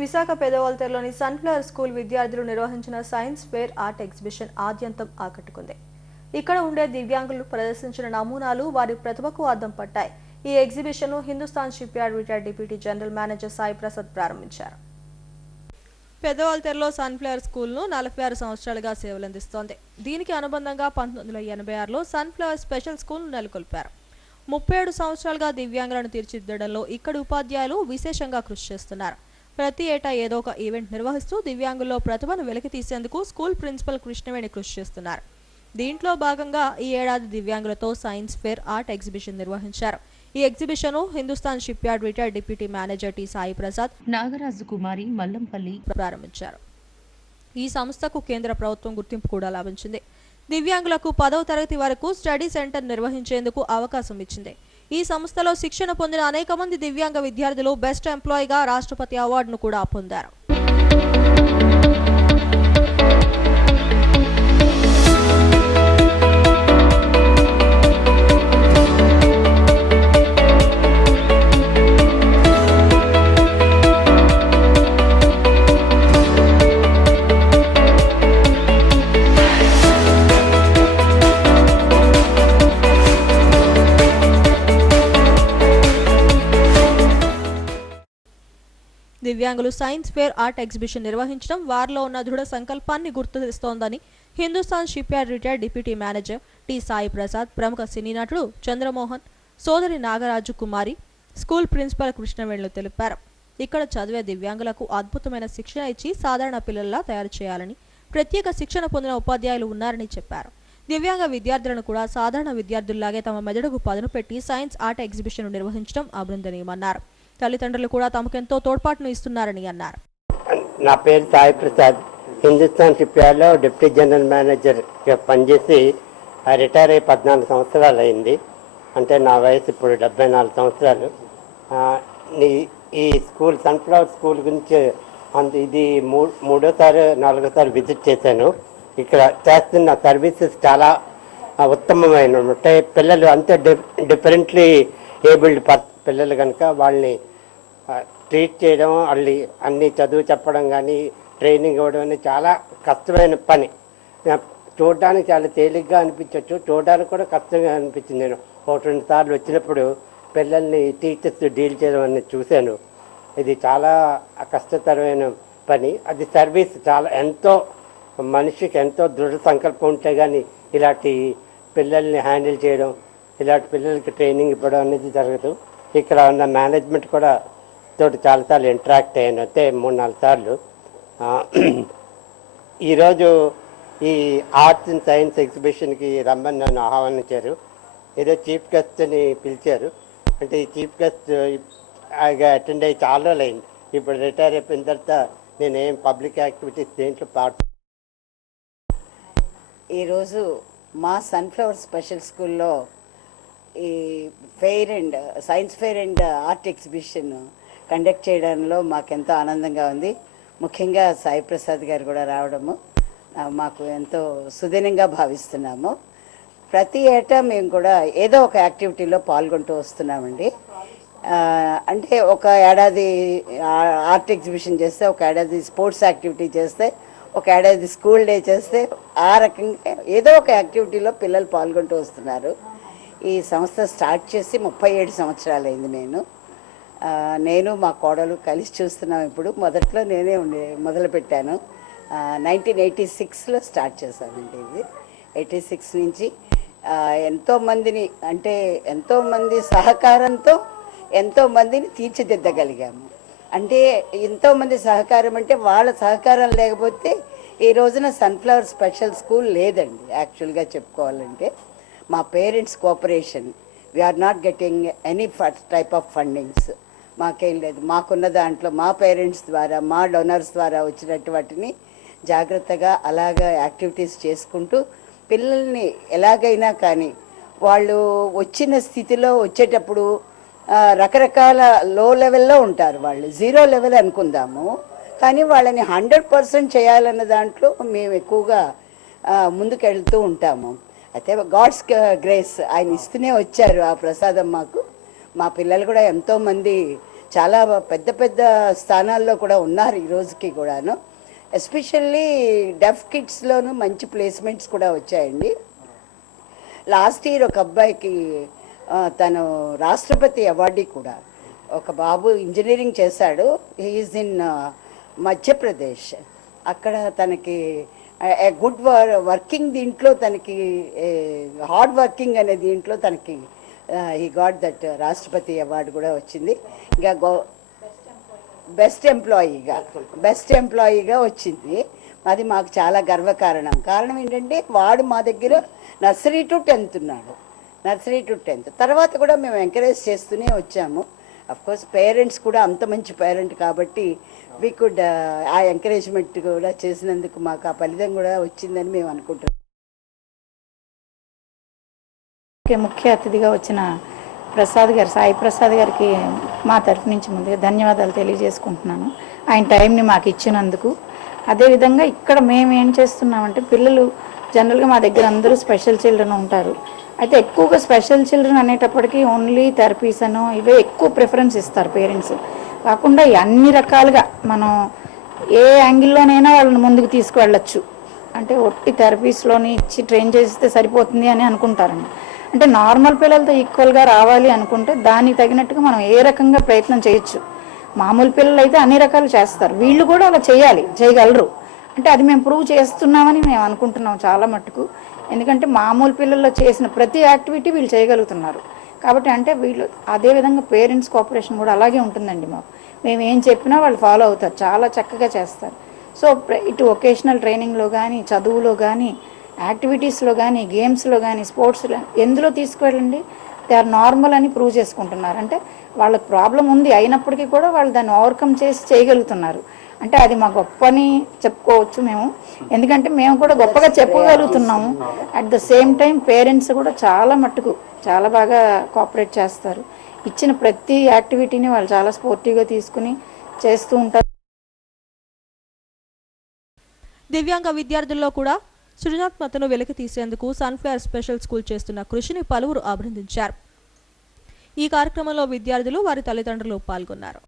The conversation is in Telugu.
విశాఖ పెదవాల్తెరలోని సన్ఫ్లవర్ స్కూల్ విద్యార్థులు నిర్వహించిన సైన్స్ ఫేర్ ఆర్ట్ ఎగ్జిబిషన్ ఆద్యంతం ఆకట్టుకుంది. ఇక్కడ ఉండే దివ్యాంగులు ప్రదర్శించిన నమూనాలు వారి ప్రతిభకు అద్దం పట్టాయి. ఈ ఎగ్జిబిషన్ను Hindustan Shipyard retired deputy general manager Sai Prasad ప్రారంభించారు. పెదవాల్తెరలో సన్ఫ్లవర్ స్కూల్ను నలభై ఆరు సంవత్సరాలుగా సేవలందిస్తోంది. దీనికి అనుబంధంగా పంతొమ్మిది వందల ఎనభై ఆరులో సన్ఫ్లవర్ స్పెషల్ స్కూల్ నెలకొల్పారు. ముప్పై ఏడు సంవత్సరాలుగా దివ్యాంగులను తీర్చిదిద్దడంలో ఇక్కడి ఉపాధ్యాయులు విశేషంగా కృషి చేస్తున్నారు. ప్రతి ఏటా ఏదో ఒక ఈవెంట్ నిర్వహిస్తూ దివ్యాంగుల్లో ప్రతిభను వెలికి తీసేందుకు స్కూల్ ప్రిన్సిపల్ కృష్ణవేణి కృషి చేస్తున్నారు. దీంట్లో భాగంగా ఈ ఏడాది దివ్యాంగులతో సైన్స్ ఫేర్ ఆర్ట్ ఎగ్జిబిషన్ నిర్వహించారు. ఈ exhibition Hindustan shipyard retired deputy manager T Sai Prasad Nagaraju Kumari Mallampalli ప్రారంభించారు. ఈ సంస్థకు కేంద్ర ప్రభుత్వం గుర్తింపు కూడా లభించింది. దివ్యాంగులకు పదవ తరగతి వరకు స్టడీ సెంటర్ నిర్వహించేందుకు అవకాశం ఇచ్చింది. ఈ సంస్థలో శిక్షణ పొందిన అనేక మంది దివ్యాంగ విద్యార్థులు బెస్ట్ ఎంప్లాయీగా రాష్ట్రపతి అవార్డును కూడా పొందారు. దివ్యాంగులు సైన్స్ ఫేర్ ఆర్ట్ ఎగ్జిబిషన్ నిర్వహించడం వారిలో ఉన్న దృఢ సంకల్పాన్ని గుర్తిస్తోందని Hindustan shipyard retired deputy manager T Sai Prasad ప్రముఖ సినీ నటుడు చంద్రమోహన్ సోదరి నాగరాజు కుమారి స్కూల్ ప్రిన్సిపల్ కృష్ణవేణులు తెలిపారు. ఇక్కడ చదివే దివ్యాంగులకు అద్భుతమైన శిక్షణ ఇచ్చి సాధారణ పిల్లల్లా తయారు చేయాలని ప్రత్యేక శిక్షణ పొందిన ఉపాధ్యాయులు ఉన్నారని చెప్పారు. దివ్యాంగ విద్యార్థులను కూడా సాధారణ విద్యార్థుల్లాగే తమ మెదడుకు పదును పెట్టి సైన్స్ ఆర్ట్ ఎగ్జిబిషన్ నిర్వహించడం అభినందనీయమన్నారు. తల్లిదండ్రులు కూడా తమకెంతో తోడ్పాటును ఇస్తున్నారని అన్నారు. నా పేరు సాయి ప్రసాద్. హిందుస్థాన్ షిప్యార్డ్లో డిప్యూటీ జనరల్ మేనేజర్గా పనిచేసి రిటైర్ అయ్యి పద్నాలుగు సంవత్సరాలు అయింది. అంటే నా వయసు ఇప్పుడు డెబ్బై నాలుగు సంవత్సరాలు. ఈ స్కూల్ సన్ఫ్లవర్ స్కూల్ గురించి అంత ఇది మూ మూడోసారి నాలుగోసారి విజిట్ చేశాను. ఇక్కడ చేస్తున్న సర్వీసెస్ చాలా ఉత్తమమైన ఉంటాయి పిల్లలు అంతే డిఫరెంట్లీ ఏబుల్డ్ పర్ పిల్లలు కనుక వాళ్ళని ట్రీట్ చేయడం వాళ్ళని అన్ని చదువు చెప్పడం కానీ ట్రైనింగ్ ఇవ్వడం అనేది చాలా కష్టమైన పని. చూడడానికి చాలా తేలిగ్గా అనిపించవచ్చు చూడడానికి కూడా కష్టంగా అనిపించింది నేను. ఒకటి రెండు సార్లు వచ్చినప్పుడు పిల్లల్ని టీచర్స్ డీల్ చేయడం అనేది చూశాను. ఇది చాలా కష్టతరమైన పని. అది సర్వీస్ చాలా ఎంతో మనిషికి ఎంతో దృఢ సంకల్పం ఉంటే కానీ ఇలాంటి పిల్లల్ని హ్యాండిల్ చేయడం ఇలాంటి పిల్లలకి ట్రైనింగ్ ఇవ్వడం అనేది జరగదు. ఇక్కడ ఉన్న మేనేజ్మెంట్ కూడా తోటి చాలాసార్లు ఇంటరాక్ట్ అయ్యాను. అయితే మూడు నాలుగు సార్లు. ఈరోజు ఈ ఆర్ట్స్ అండ్ సైన్స్ ఎగ్జిబిషన్కి రమ్మని నన్ను ఆహ్వానించారు. ఏదో చీఫ్ గెస్ట్ని పిలిచారు. అంటే ఈ చీఫ్ గెస్ట్ అటెండ్ అయ్యి చాలా రోజులు అయింది. ఇప్పుడు రిటైర్ అయిపోయిన తర్వాత నేనేం పబ్లిక్ యాక్టివిటీస్ దేంట్లో పాటు ఈరోజు మా సన్ఫ్లవర్ స్పెషల్ స్కూల్లో ఈ fair and science fair and art exhibition conduct చేయడంలో మాకెంతో ఆనందంగా ఉంది. ముఖ్యంగా సాయి ప్రసాద్ గారు కూడా రావడము మాకు ఎంతో సుదినంగా భావిస్తున్నాము. ప్రతి ఏటా మేము కూడా ఏదో ఒక యాక్టివిటీలో పాల్గొంటూ వస్తున్నామండి. అంటే ఒక ఏడాది ఆర్ట్ ఎగ్జిబిషన్ చేస్తే ఒక ఏడాది స్పోర్ట్స్ యాక్టివిటీ చేస్తే ఒక ఏడాది స్కూల్ డే చేస్తే ఆ రకంగా ఏదో ఒక యాక్టివిటీలో పిల్లలు పాల్గొంటూ వస్తున్నారు. ఈ సంస్థ స్టార్ట్ చేసి ముప్పై ఏడు సంవత్సరాలైంది నేను. నేను మా కోడలు కలిసి చూస్తున్నాం ఇప్పుడు. మొదట్లో నేనే ఉండే మొదలుపెట్టాను నైన్టీన్ ఎయిటీ సిక్స్లో స్టార్ట్ చేశానండి ఇది. ఎయిటీ సిక్స్ నుంచి ఎంతోమందిని అంటే ఎంతోమంది సహకారంతో ఎంతోమందిని తీర్చిదిద్దగలిగాము. అంటే ఎంతోమంది సహకారం అంటే వాళ్ళ సహకారం లేకపోతే ఈ రోజున సన్ఫ్లవర్ స్పెషల్ స్కూల్ లేదండి యాక్చువల్గా చెప్పుకోవాలంటే. మా parents cooperation. We are not getting any type of fundings మాకేం లేదు. మాకున్న దాంట్లో మా పేరెంట్స్ ద్వారా మా డొనర్స్ ద్వారా వచ్చినట్టు వాటిని జాగ్రత్తగా అలాగా యాక్టివిటీస్ చేసుకుంటూ పిల్లల్ని ఎలాగైనా కానీ వాళ్ళు వచ్చిన స్థితిలో వచ్చేటప్పుడు రకరకాల లో లెవెల్లో ఉంటారు వాళ్ళు. జీరో లెవెల్ అనుకుందాము. కానీ వాళ్ళని హండ్రెడ్ పర్సెంట్ చేయాలన్న దాంట్లో మేము ఎక్కువగా ముందుకెళ్తూ ఉంటాము. అయితే గాడ్స్ గ్రేస్ ఆయన ఇస్తూనే వచ్చారు ఆ ప్రసాదం మాకు. మా పిల్లలు కూడా ఎంతోమంది చాలా పెద్ద పెద్ద స్థానాల్లో కూడా ఉన్నారు ఈ రోజుకి కూడాను. ఎస్పెషల్లీ డెఫ్ కిడ్స్లోనూ మంచి ప్లేస్మెంట్స్ కూడా వచ్చాయండి. లాస్ట్ ఇయర్ ఒక అబ్బాయికి తను రాష్ట్రపతి అవార్డు కూడా ఒక బాబు ఇంజనీరింగ్ చేశాడు. హీఈస్ ఇన్ మధ్యప్రదేశ్ అక్కడ తనకి గుడ్ వర్ వర్కింగ్ దీంట్లో తనకి హార్డ్ వర్కింగ్ అనే దీంట్లో తనకి ఈ గాడ్ దట్ రాష్ట్రపతి అవార్డు కూడా వచ్చింది. ఇంకా గో బెస్ట్ ఎంప్లాయీగా బెస్ట్ ఎంప్లాయీగా వచ్చింది. అది మాకు చాలా గర్వకారణం. కారణం ఏంటంటే వాడు మా దగ్గర నర్సరీ టు టెన్త్ ఉన్నాడు. Nursery to tenth. తర్వాత కూడా మేము ఎంకరేజ్ చేస్తూనే వచ్చాము. అఫ్ కోర్స్ పేరెంట్స్ కూడా అంత మంచి పేరెంట్ కాబట్టి వి కుడ్ uh, ఆ ఎంకరేజ్మెంట్ కూడా చేసినందుకు మాకు ఆ ఫలితం కూడా వచ్చిందని మేము అనుకుంటున్నాం. ముఖ్య ముఖ్య అతిథిగా వచ్చిన ప్రసాద్ గారు సాయి ప్రసాద్ గారికి మా తరఫు నుంచి ముందుగా ధన్యవాదాలు తెలియజేసుకుంటున్నాను. ఆయన టైంని మాకు ఇచ్చినందుకు. అదేవిధంగా ఇక్కడ మేము ఏం చేస్తున్నామంటే పిల్లలు జనరల్గా మా దగ్గర అందరూ స్పెషల్ చిల్డ్రన్ ఉంటారు. అయితే ఎక్కువగా స్పెషల్ చిల్డ్రన్ అనేటప్పటికీ ఓన్లీ థెరపీస్ అనో ఇవే ఎక్కువ ప్రిఫరెన్స్ ఇస్తారు పేరెంట్స్ కాకుండా అన్ని రకాలుగా మనం ఏ యాంగిల్లోనైనా వాళ్ళని ముందుకు తీసుకువెళ్ళచ్చు. అంటే ఒట్టి థెరపీస్లోని ఇచ్చి ట్రైన్ చేస్తే సరిపోతుంది అని అనుకుంటారండి. అంటే నార్మల్ పిల్లలతో ఈక్వల్గా రావాలి అనుకుంటే దానికి తగినట్టుగా మనం ఏ రకంగా ప్రయత్నం చేయొచ్చు. మామూలు పిల్లలు అయితే అన్ని రకాలు చేస్తారు. వీళ్ళు కూడా అలా చేయాలి చేయగలరు. అంటే అది మేము ప్రూవ్ చేస్తున్నామని మేము అనుకుంటున్నాం చాలా మట్టుకు. ఎందుకంటే మామూలు పిల్లల్లో చేసిన ప్రతి యాక్టివిటీ వీళ్ళు చేయగలుగుతున్నారు. కాబట్టి అంటే వీళ్ళు అదే విధంగా పేరెంట్స్ కోఆపరేషన్ కూడా అలాగే ఉంటుందండి మాకు. మేము ఏం చెప్పినా వాళ్ళు ఫాలో అవుతారు చాలా చక్కగా చేస్తారు. సో ఇటు ఒకేషనల్ ట్రైనింగ్లో కానీ చదువులో కానీ యాక్టివిటీస్లో కానీ గేమ్స్లో కానీ స్పోర్ట్స్లో ఎందులో తీసుకువెళ్ళండి? దే ఆర్ నార్మల్ అని ప్రూవ్ చేసుకుంటున్నారు. అంటే వాళ్ళకి ప్రాబ్లం ఉంది అయినప్పటికీ కూడా వాళ్ళు దాన్ని ఓవర్కమ్ చేసి చేయగలుగుతున్నారు. అంటే అది మా గొప్పని చెప్పుకోవచ్చు మేము. ఎందుకంటే మేము కూడా గొప్పగా చెప్పగలుగుతున్నాము. At the same time parents కూడా చాలా మట్టుకు చాలా బాగా కోఆపరేట్ చేస్తారు. ఇచ్చిన ప్రతి యాక్టివిటీని వాళ్ళు చాలా స్పోర్టివ్గా తీసుకుని చేస్తూ ఉంటారు. దివ్యాంగ విద్యార్థుల్లో కూడా సృజనాత్మకతను వెలికి తీసేందుకు సన్ఫ్లవర్ స్పెషల్ స్కూల్ చేస్తున్న కృషిని పలువురు అభినందించారు. ఈ కార్యక్రమంలో విద్యార్థులు వారి తల్లిదండ్రులు పాల్గొన్నారు.